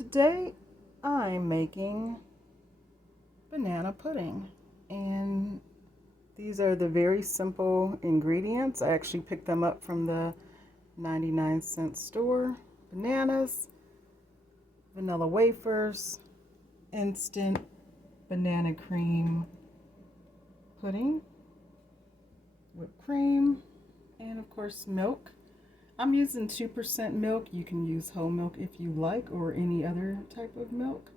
Today I'm making banana pudding, and these are the very simple ingredients. I actually picked them up from the 99-cent store. Bananas, vanilla wafers, instant banana cream pudding, whipped cream, and of course milk. I'm using 2% milk. You can use whole milk if you like, or any other type of milk,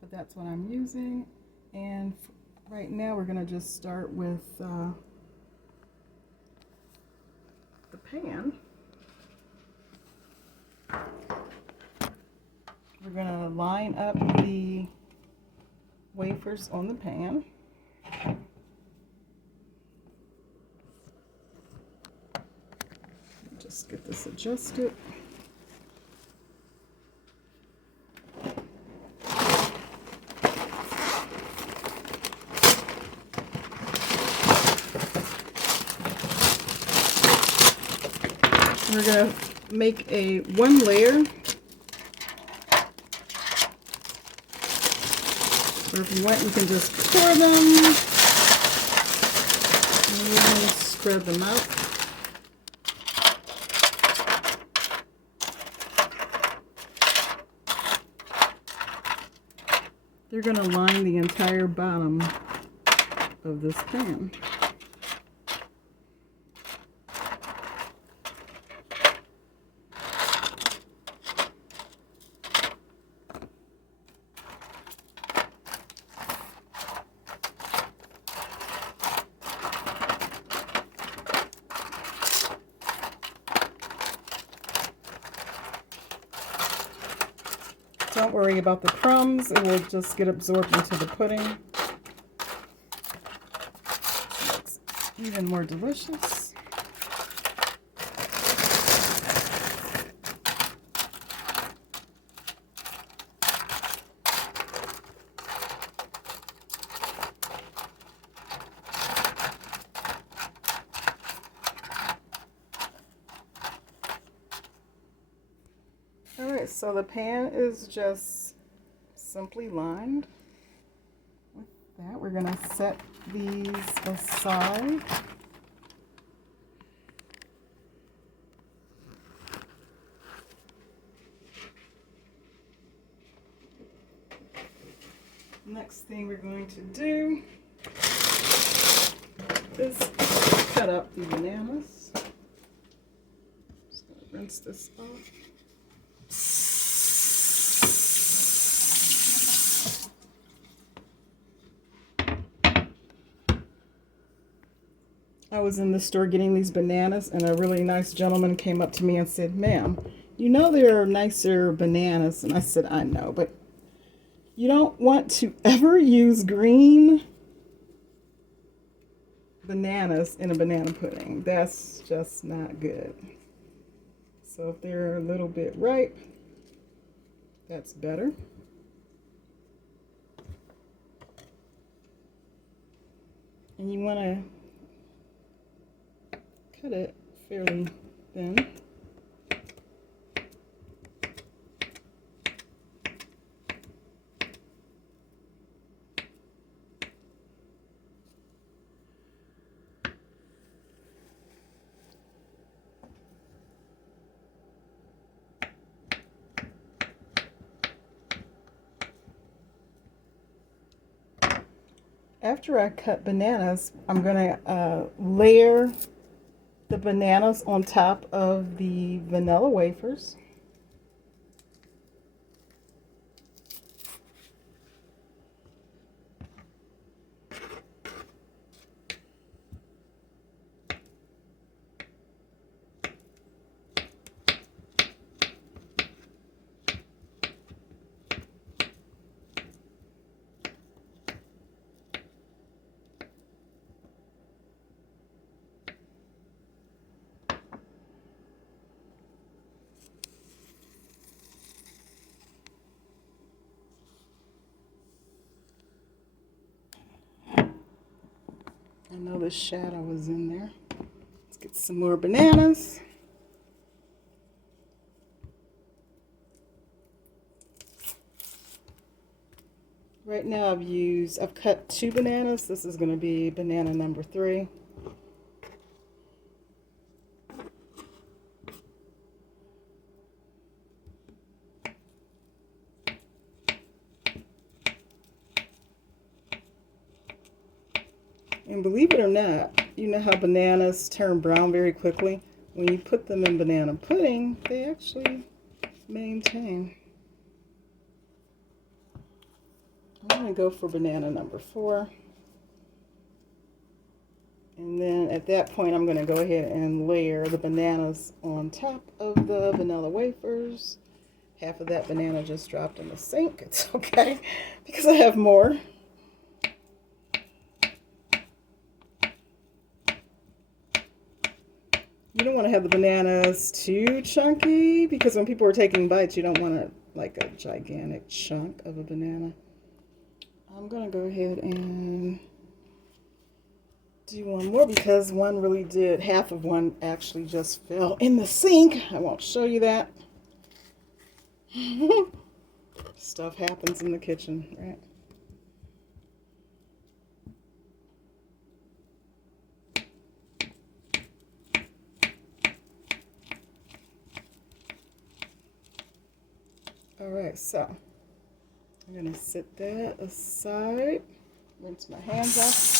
but that's what I'm using. And right now we're going to just start with the pan. We're going to line up the wafers on the pan. Just get this adjusted. We're going to make a one layer. Or if you want, you can just pour them and spread them out. They're going to line the entire bottom of this pan. Don't worry about the crumbs, it will just get absorbed into the pudding. It's even more delicious. Alright, so the pan is just simply lined. With that, we're going to set these aside. Next thing we're going to do is cut up the bananas. Just going to rinse this off. I was in the store getting these bananas, and a really nice gentleman came up to me and said, "Ma'am, you know there are nicer bananas." And I said, "I know, but you don't want to ever use green bananas in a banana pudding. That's just not good. So if they're a little bit ripe, that's better." And you want to cut it fairly thin. After I cut bananas, I'm going to layer the bananas on top of the vanilla wafers. I know the shadow was in there. Let's get some more bananas. Right now I've cut 2 bananas. This is going to be banana number 3. And believe it or not, you know how bananas turn brown very quickly? When you put them in banana pudding, they actually maintain. I'm going to go for banana number 4. And then at that point, I'm going to go ahead and layer the bananas on top of the vanilla wafers. Half of that banana just dropped in the sink. It's okay because I have more. You don't want to have the bananas too chunky because when people are taking bites, you don't want like a gigantic chunk of a banana. I'm going to go ahead and do one more because one really did, half of one actually just fell in the sink. I won't show you that. Stuff happens in the kitchen, right? All right, so I'm gonna set that aside, rinse my hands off.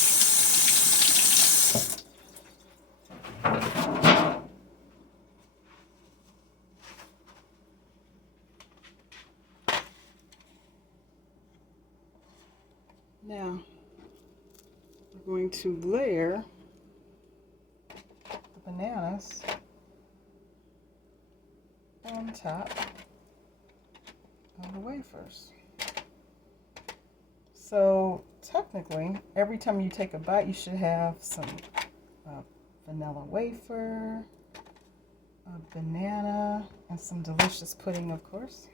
Now, we're going to layer the bananas on top of the wafers. So technically, every time you take a bite, you should have some vanilla wafer, a banana, and some delicious pudding, of course,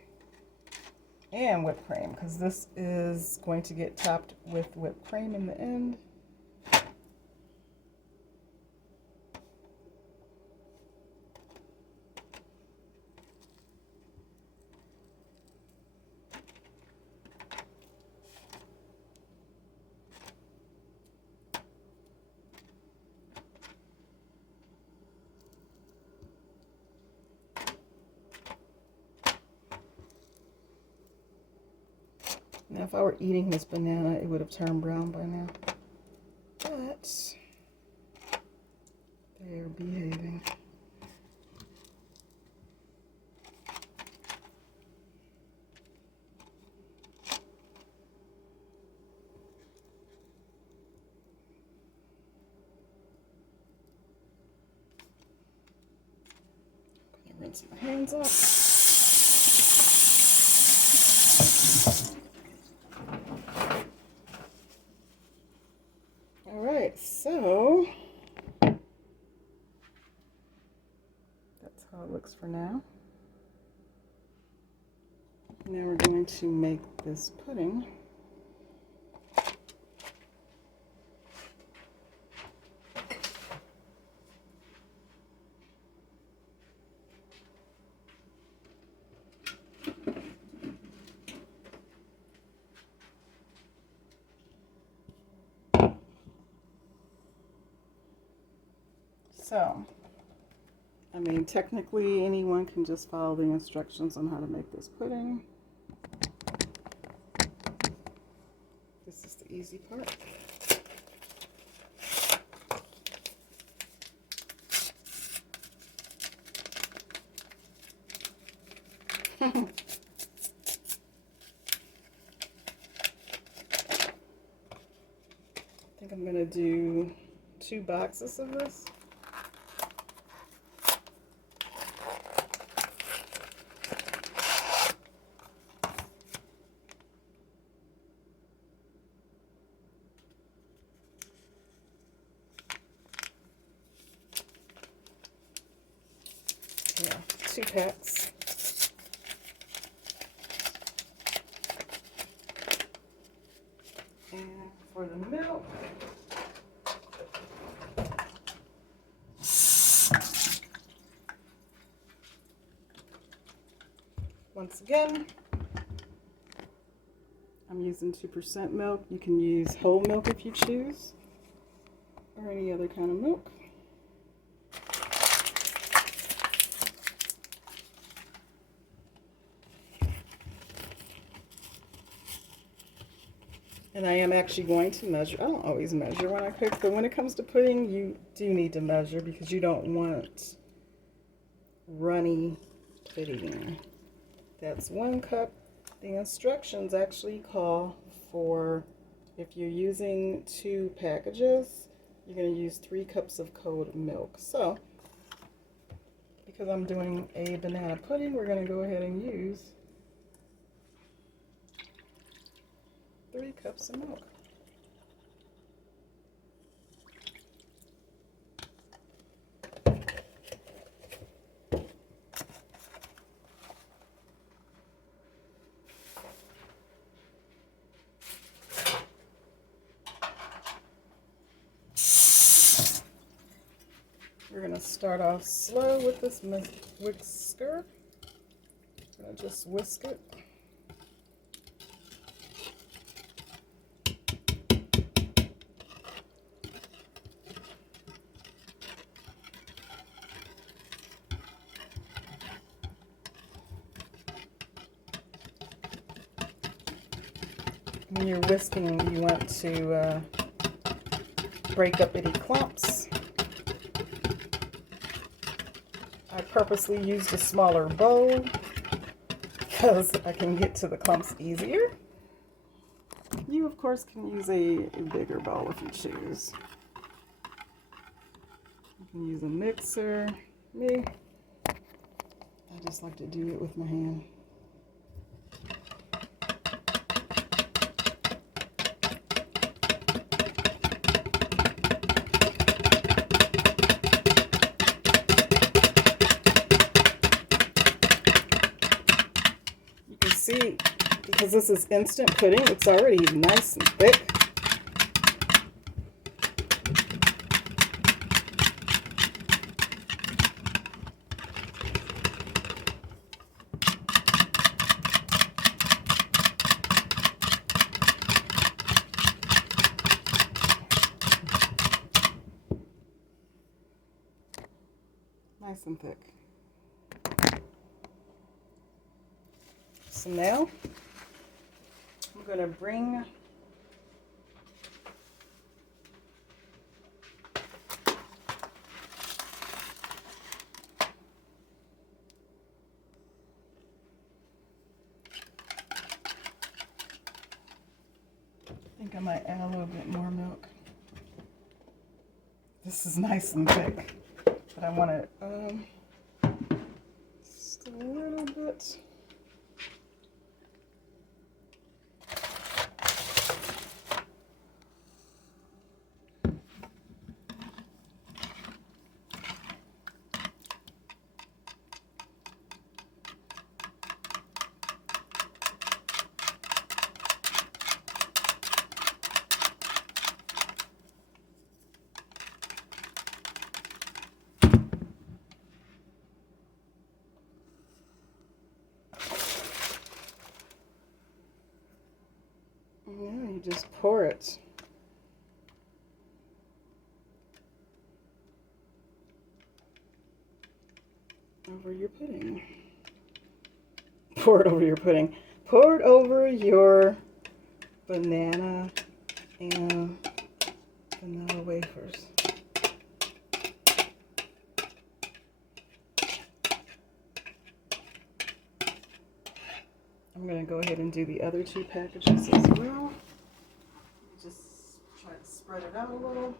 and whipped cream, because this is going to get topped with whipped cream in the end. Now, if I were eating this banana, it would have turned brown by now. But they're behaving. I'm gonna rinse my hands off. All right, so that's how it looks for now. Now we're going to make this pudding. So, I mean, technically anyone can just follow the instructions on how to make this pudding. This is the easy part. I think I'm going to do 2 boxes of this. Yeah, 2 packs. And for the milk, once again, I'm using 2% milk. You can use whole milk if you choose, or any other kind of milk. And I am actually going to measure. I don't always measure when I cook, but when it comes to pudding, you do need to measure because you don't want runny pudding. That's 1 cup. The instructions actually call for, if you're using 2 packages, you're going to use 3 cups of cold milk. So, because I'm doing a banana pudding, we're going to go ahead and use 3 cups of milk. We're going to start off slow with this whisker. I'm going to just whisk it. When you're whisking, you want to break up any clumps. I purposely used a smaller bowl because I can get to the clumps easier. You, of course, can use a bigger bowl if you choose. You can use a mixer. Me, I just like to do it with my hand. See, because this is instant pudding, it's already nice and thick. Nice and thick. So now I'm going to bring I think I might add a little bit more milk. This is nice and thick, but I want it just a little bit. Yeah, you just pour it over your pudding. Pour it over your pudding. Pour it over your banana and vanilla wafers. I'm going to go ahead and do the other 2 packages as well. Just try to spread it out a little.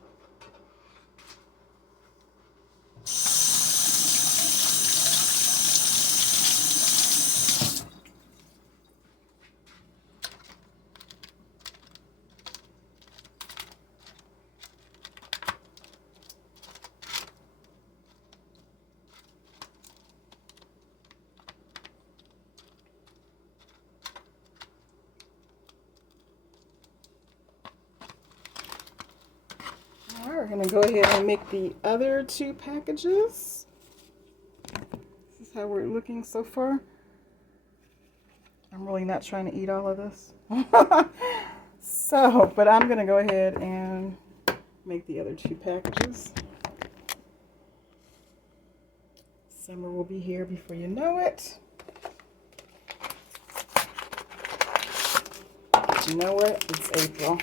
We're going to go ahead and make the other 2 packages. This is how we're looking so far. I'm really not trying to eat all of this. So, but I'm going to go ahead and make the other 2 packages. Summer will be here before you know it. You know what? It's April.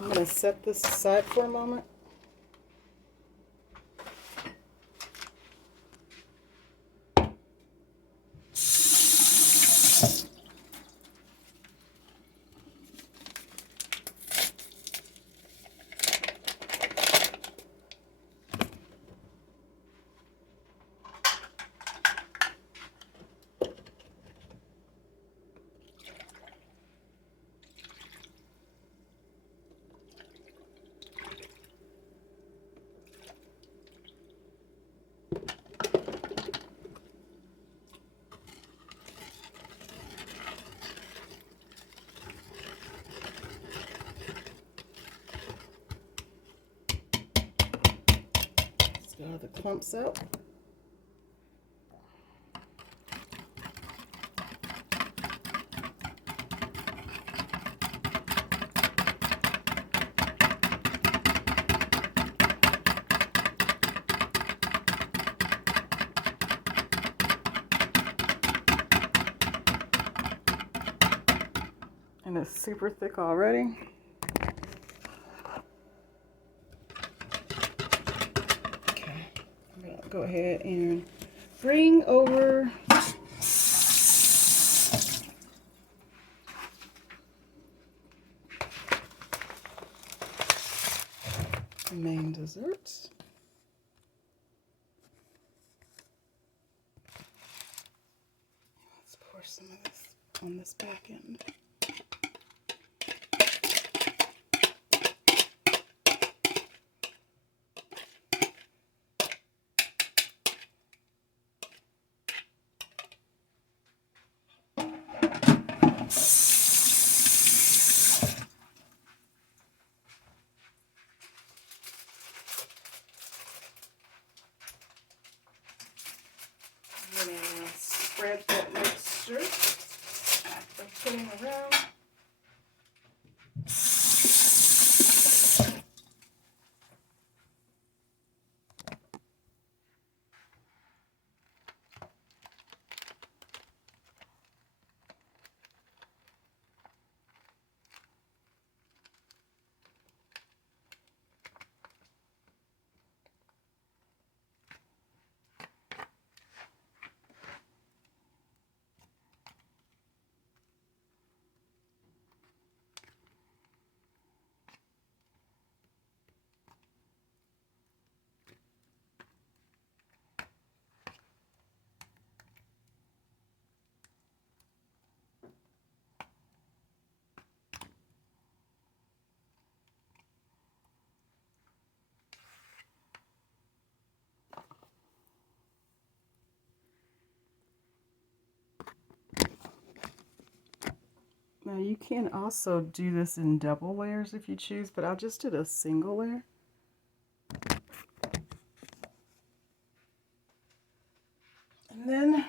I'm going to set this aside for a moment. Get all the clumps out. And it's super thick already. Okay, I'm gonna go ahead and bring over the main dessert. Let's pour some of this on this back end. I'm going to spread that mixture of putting around. Now you can also do this in double layers if you choose, but I just did a single layer. And then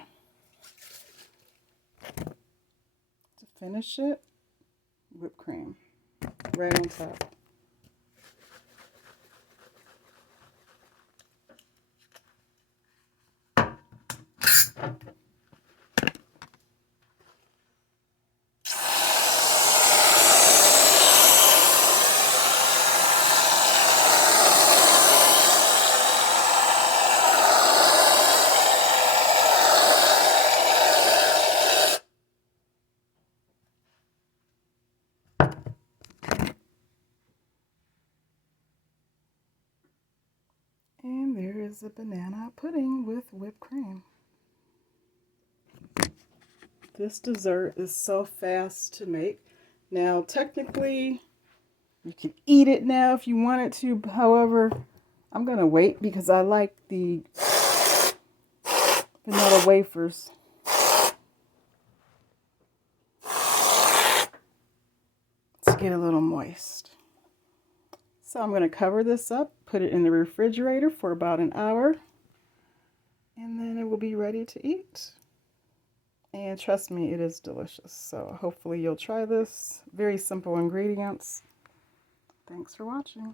to finish it, whipped cream right on top. And there is a banana pudding with whipped cream. This dessert is so fast to make. Now, technically, you can eat it now if you wanted to. However, I'm going to wait because I like the vanilla wafers. get a little moist. So I'm going to cover this up, put it in the refrigerator for about an hour, and then it will be ready to eat. And trust me, it is delicious. So hopefully you'll try this. Very simple ingredients. Thanks for watching.